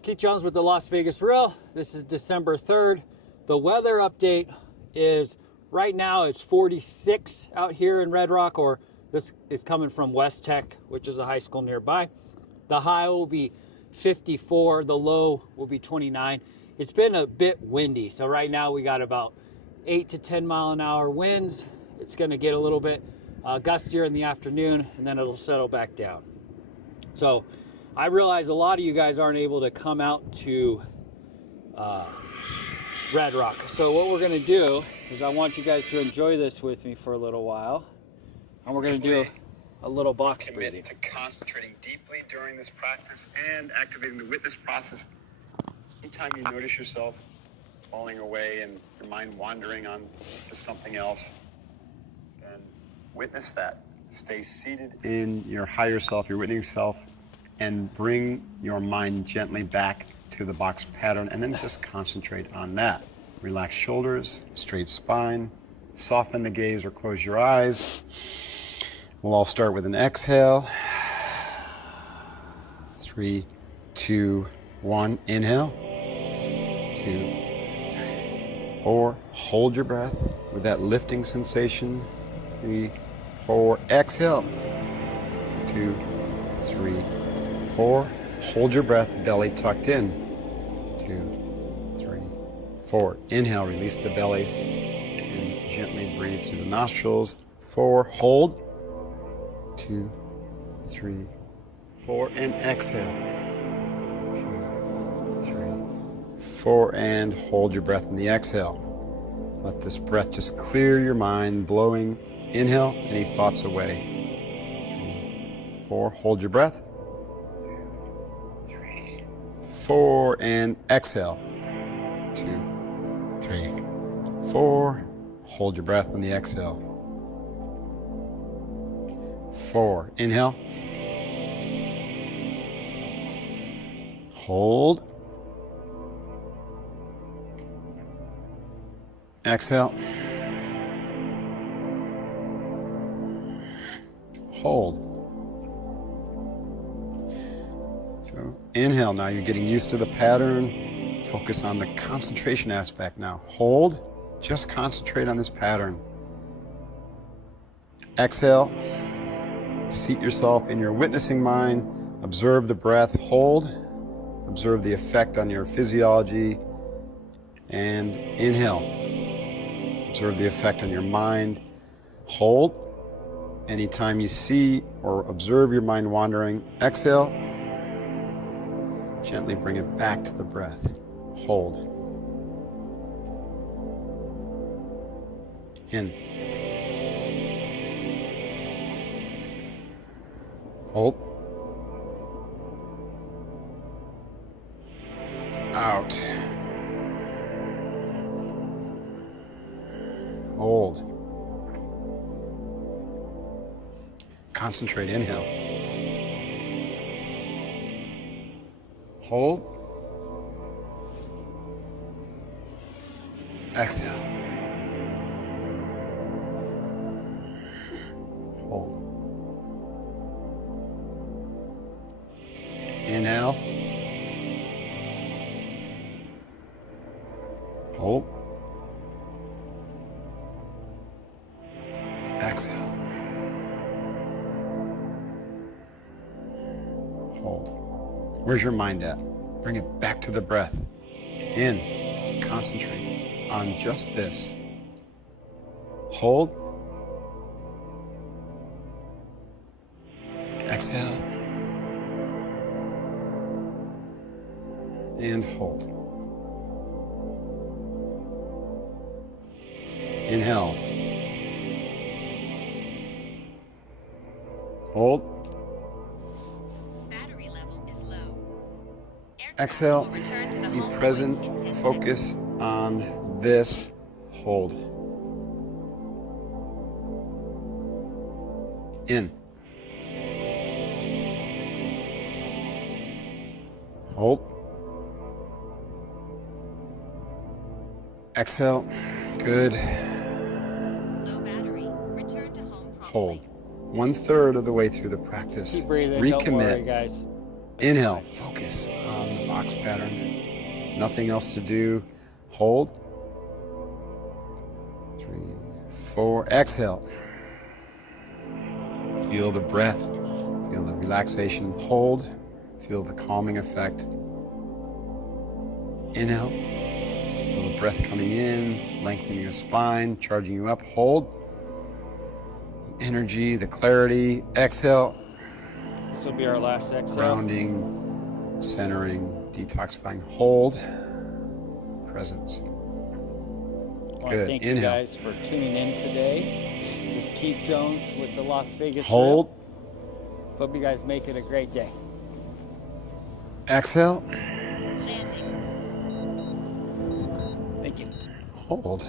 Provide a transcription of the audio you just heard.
Keith Jones with the Las Vegas Real. This is December 3rd. The weather update is right now it's 46 out here in Red Rock, or this is coming from West Tech, which is a high school nearby. The high will be 54, the low will be 29. It's been a bit windy, so right now we got about 8 to 10 mile an hour winds. It's going to get a little bit gustier in the afternoon, and then it'll settle back down. So I realize a lot of you guys aren't able to come out to Red Rock. So what we're going to do is I want you guys to enjoy this with me for a little while. And we're going to do a little box breathing. Commit to concentrating deeply during this practice and activating the witness process. Anytime you notice yourself falling away and your mind wandering on to something else, then witness that. Stay seated in your higher self, your witnessing self, and bring your mind gently back to the box pattern, and then just concentrate on that. Relax shoulders, straight spine, soften the gaze or close your eyes. We'll all start with an exhale. 3, 2, 1. Inhale. 2, 3, 4. Hold your breath with that lifting sensation. 3, 4. Exhale. 2, 3, 4. Hold your breath, belly tucked in. 2, 3, 4. Inhale, release the belly and gently breathe through the nostrils. 4. Hold. 2, 3, 4. And exhale. 2, 3, 4. And hold your breath in the exhale. Let this breath just clear your mind, blowing. Inhale, any thoughts away. 3, 4. Hold your breath. 4, and exhale. 2, 3, 4. Hold your breath on the exhale. 4. Inhale. Hold. Exhale. Hold. So inhale, now you're getting used to the pattern. Focus on the concentration aspect now. Hold, just concentrate on this pattern. Exhale, seat yourself in your witnessing mind. Observe the breath, hold. Observe the effect on your physiology. And inhale. Observe the effect on your mind. Hold. Anytime you see or observe your mind wandering, exhale. Gently bring it back to the breath. Hold. In. Hold. Out. Hold. Concentrate. Inhale. Hold. Exhale. Hold. Inhale. Hold. Exhale. Hold. Where's your mind at? Bring it back to the breath. In. Concentrate on just this. Hold. Exhale. And hold. Inhale. Hold. Battery level is low. Exhale. Will return to the Be home present. point in 10 Focus on this. Hold. In. Hold. Exhale. Good. Low battery. Return to home Hold. promptly. 1/3 of the way through the practice. Keep breathing. Recommit. Don't worry, guys. Inhale. Focus on the box pattern. Nothing else to do. Hold. 3, 4. Exhale. Feel the breath. Feel the relaxation. Hold. Feel the calming effect. Inhale. Feel the breath coming in, lengthening your spine, charging you up. Hold. The energy, the clarity. Exhale. This will be our last exhale. Grounding, centering, detoxifying. Hold. Presence. I want to Good. thank you Inhale. guys for tuning in today. This is Keith Jones with the Las Vegas Hold. Reel. Hope you guys make it a great day. Exhale. Landing. Thank you. Hold.